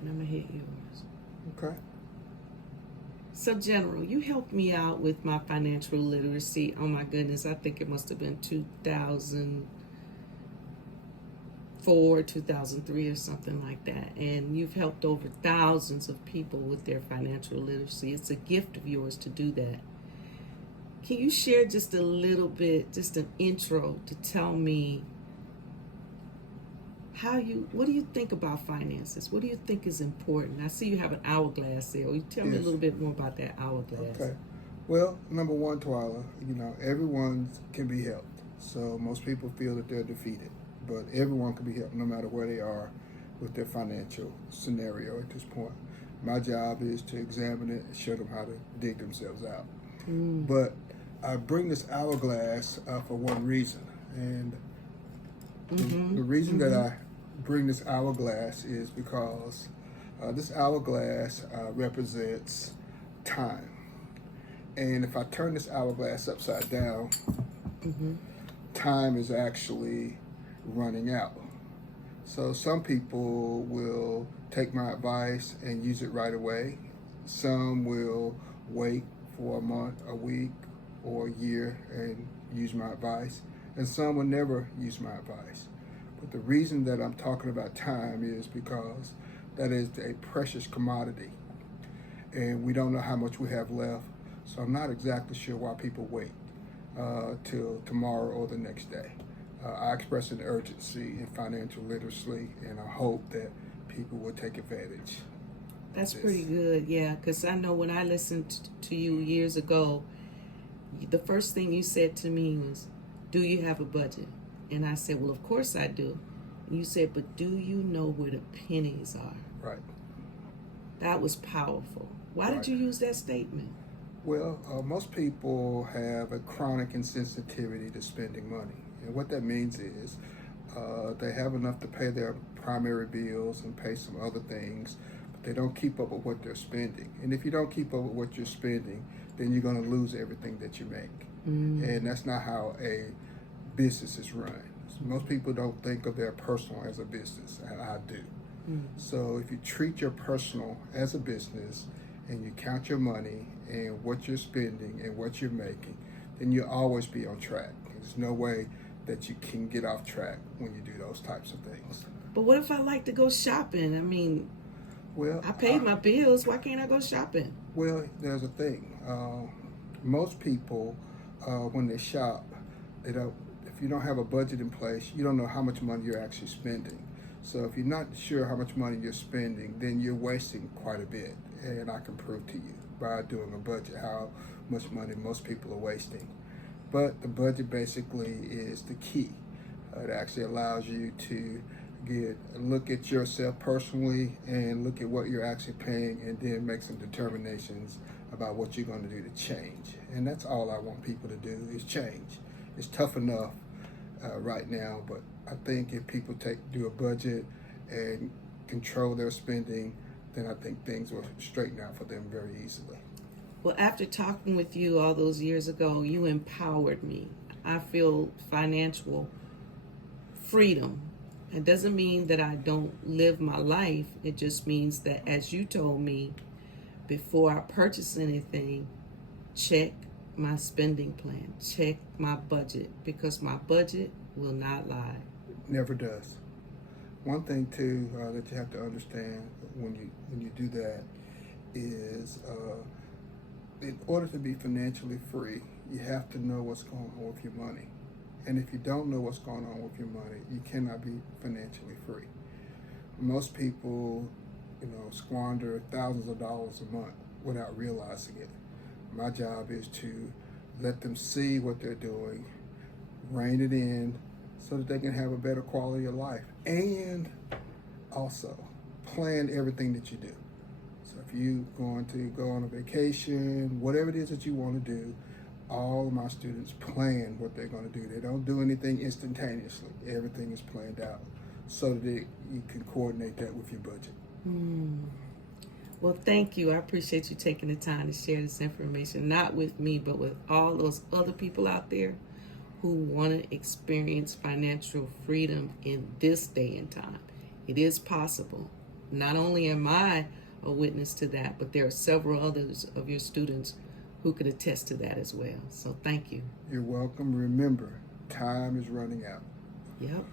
and I'm going to hit yours. Okay. So, General, you helped me out with my financial literacy. Oh my goodness, I think it must have been 2004, 2003, or something like that. And you've helped over thousands of people with their financial literacy. It's a gift of yours to do that. Can you share just a little bit, just an intro to tell me what do you think about finances? What do you think is important? I see you have an hourglass there. Will you tell me a Yes. little bit more about that hourglass? Okay. Well, number one, Twyla, everyone can be helped. So most people feel that they're defeated, but everyone can be helped no matter where they are with their financial scenario at this point. My job is to examine it and show them how to dig themselves out. But I bring this hourglass for one reason, and the reason that I bring this hourglass is because this hourglass represents time. And if I turn this hourglass upside down, time is actually running out. So some people will take my advice and use it right away. Some will wait for a month, a week, or a year and use my advice. And some will never use my advice. But the reason that I'm talking about time is because that is a precious commodity. And we don't know how much we have left. So I'm not exactly sure why people wait till tomorrow or the next day. I express an urgency in financial literacy, and I hope that people will take advantage. That's pretty good, yeah, because I know when I listened to you years ago, the first thing you said to me was, do you have a budget? And I said, well, of course I do. And you said, but do you know where the pennies are? Right. That was powerful. Why did you use that statement? Well, most people have a chronic insensitivity to spending money. And what that means is they have enough to pay their primary bills and pay some other things, but they don't keep up with what they're spending. And if you don't keep up with what you're spending, then you're going to lose everything that you make. And that's not how a business is run. So most people don't think of their personal as a business, and I do. So if you treat your personal as a business and you count your money and what you're spending and what you're making, then you'll always be on track. There's no way that you can get off track when you do those types of things. But what if I like to go shopping? I mean, I paid my bills. Why can't I go shopping? Well, there's a thing. Most people, when they shop, they don't. If you don't have a budget in place, you don't know how much money you're actually spending. So if you're not sure how much money you're spending, then you're wasting quite a bit. And I can prove to you by doing a budget how much money most people are wasting. But the budget basically is the key. It actually allows you to look at yourself personally and look at what you're actually paying, and then make some determinations about what you're going to do to change. And that's all I want people to do is change. It's tough enough right now, but I think if people do a budget and control their spending, then I think things will straighten out for them very easily. Well, after talking with you all those years ago, you empowered me. I feel financial freedom. It doesn't mean that I don't live my life. It just means that, as you told me, before I purchase anything, check my spending plan, check my budget, because my budget will not lie. Never does. One thing too that you have to understand when you do that is in order to be financially free, you have to know what's going on with your money. And if you don't know what's going on with your money, you cannot be financially free. Most people, squander thousands of dollars a month without realizing it. My job is to let them see what they're doing, rein it in, so that they can have a better quality of life, and also plan everything that you do. So if you're going to go on a vacation, whatever it is that you want to do, all of my students plan what they're going to do. They don't do anything instantaneously. Everything is planned out so that you can coordinate that with your budget. Well, thank you. I appreciate you taking the time to share this information, not with me, but with all those other people out there who want to experience financial freedom in this day and time. It is possible. not only am I a witness to that, but there are several others of your students who could attest to that as well. So thank you. You're welcome. Remember, time is running out. Yep.